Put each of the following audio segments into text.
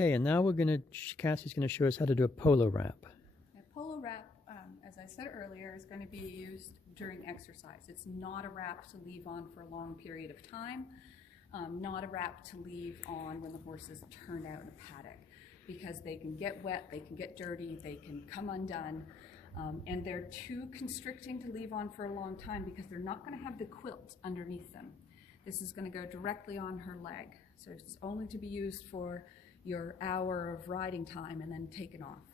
Okay, and now Cassie's going to show us how to do a polo wrap. A polo wrap, as I said earlier, is going to be used during exercise. It's not a wrap to leave on for a long period of time, not a wrap to leave on when the horse is turned out in a paddock, because they can get wet, they can get dirty, they can come undone, and they're too constricting to leave on for a long time because they're not going to have the quilt underneath them. This is going to go directly on her leg, so it's only to be used for your hour of riding time and then taken off.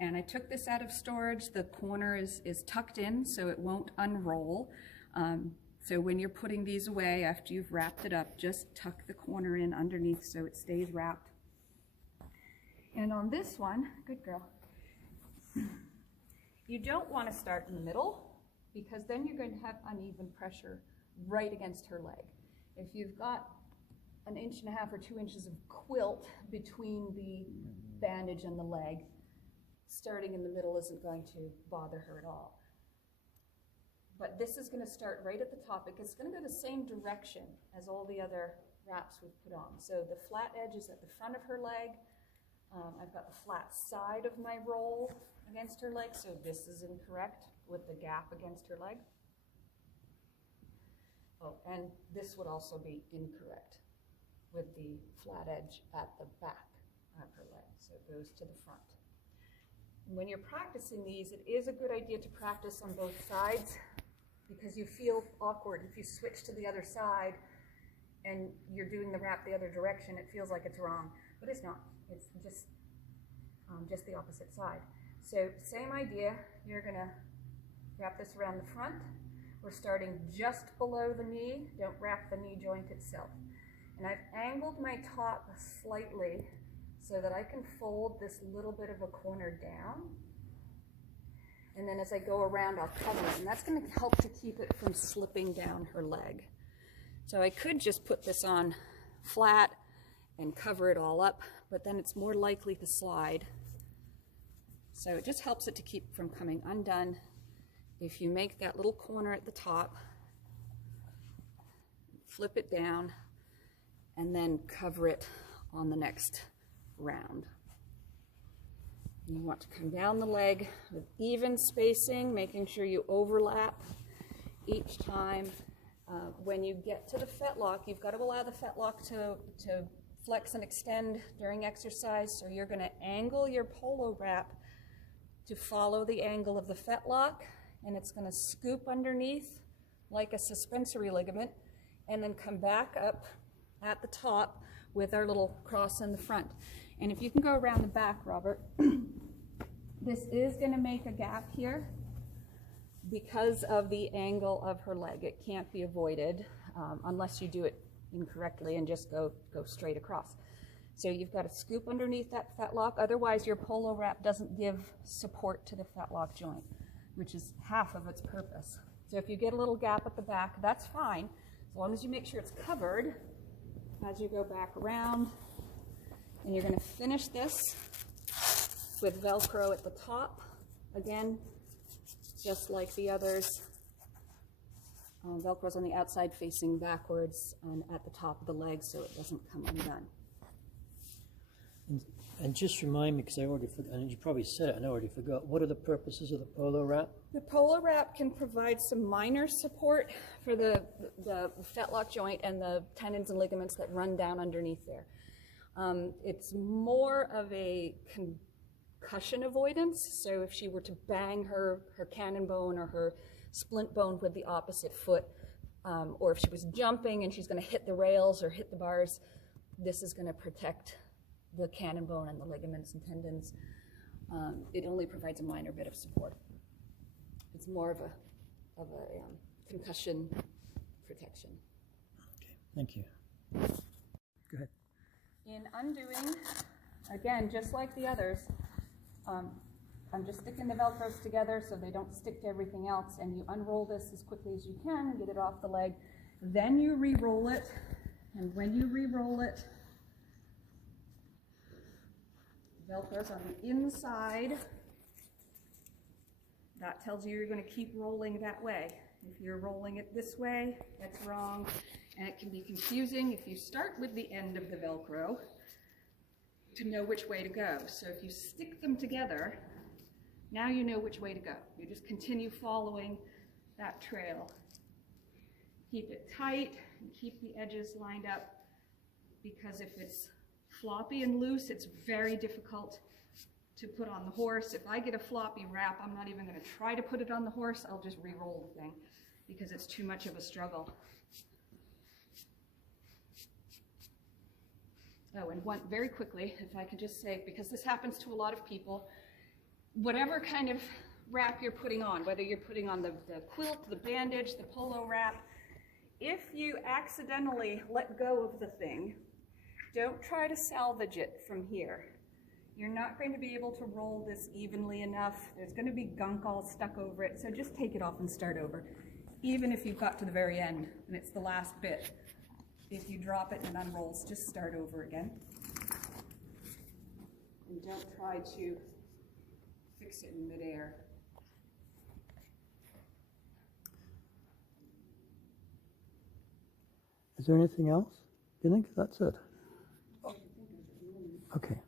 And I took this out of storage. The corner is tucked in so it won't unroll. So when you're putting these away after you've wrapped it up, just tuck the corner in underneath so it stays wrapped. And on this one, good girl, you don't want to start in the middle because then you're going to have uneven pressure right against her leg. If you've got 1.5 inches or 2 inches of quilt between the bandage and the leg, starting in the middle isn't going to bother her at all. But this is going to start right at the top. It's going to go the same direction as all the other wraps we've put on. So the flat edge is at the front of her leg. I've got the flat side of my roll against her leg, so this is incorrect with the gap against her leg. Oh, and this would also be incorrect with the flat edge at the back of her leg, so it goes to the front. When you're practicing these, it is a good idea to practice on both sides because you feel awkward. If you switch to the other side and you're doing the wrap the other direction, it feels like it's wrong, but it's not. It's just the opposite side. So same idea, you're gonna wrap this around the front. We're starting just below the knee. Don't wrap the knee joint itself. And I've angled my top slightly so that I can fold this little bit of a corner down. And then as I go around, I'll cover it. And that's going to help to keep it from slipping down her leg. So I could just put this on flat and cover it all up, but then it's more likely to slide. So it just helps it to keep from coming undone. If you make that little corner at the top, flip it down, and then cover it on the next round. You want to come down the leg with even spacing, making sure you overlap each time. When you get to the fetlock, you've got to allow the fetlock to flex and extend during exercise, so you're going to angle your polo wrap to follow the angle of the fetlock, and it's going to scoop underneath like a suspensory ligament, and then come back up at the top with our little cross in the front. And if you can go around the back, Robert, this is going to make a gap here because of the angle of her leg. It can't be avoided unless you do it incorrectly and just go straight across. So you've got to scoop underneath that fetlock, otherwise your polo wrap doesn't give support to the fetlock joint, which is half of its purpose. So if you get a little gap at the back, that's fine, as long as you make sure it's covered as you go back around. And you're going to finish this with Velcro at the top, again, just like the others. Velcro's on the outside facing backwards and at the top of the leg so it doesn't come undone. And just remind me, because I already forgot, and you probably said it and I already forgot, what are the purposes of the polo wrap? The polo wrap can provide some minor support for the fetlock joint and the tendons and ligaments that run down underneath there. It's more of a concussion avoidance, so if she were to bang her cannon bone or her splint bone with the opposite foot, or if she was jumping and she's going to hit the rails or hit the bars, this is going to protect the cannon bone and the ligaments and tendons. It only provides a minor bit of support. It's more of a concussion protection. Okay, thank you. Go ahead. In undoing, again, just like the others, I'm just sticking the Velcros together so they don't stick to everything else, and you unroll this as quickly as you can and get it off the leg. Then you re-roll it, and when you re-roll it, Velcro's on the inside. That tells you you're going to keep rolling that way. If you're rolling it this way, that's wrong, and it can be confusing. If you start with the end of the Velcro, to know which way to go. So if you stick them together, now you know which way to go. You just continue following that trail. Keep it tight and keep the edges lined up, because if it's floppy and loose, it's very difficult to put on the horse. If I get a floppy wrap, I'm not even going to try to put it on the horse. I'll just re-roll the thing because it's too much of a struggle. Oh, and one, very quickly, if I could just say, because this happens to a lot of people, whatever kind of wrap you're putting on, whether you're putting on the quilt, the bandage, the polo wrap, if you accidentally let go of the thing, don't try to salvage it from here. You're not going to be able to roll this evenly enough. There's going to be gunk all stuck over it, so just take it off and start over. Even if you've got to the very end and it's the last bit, if you drop it and it unrolls, just start over again. And don't try to fix it in midair. Is there anything else? Do you think that's it? Okay.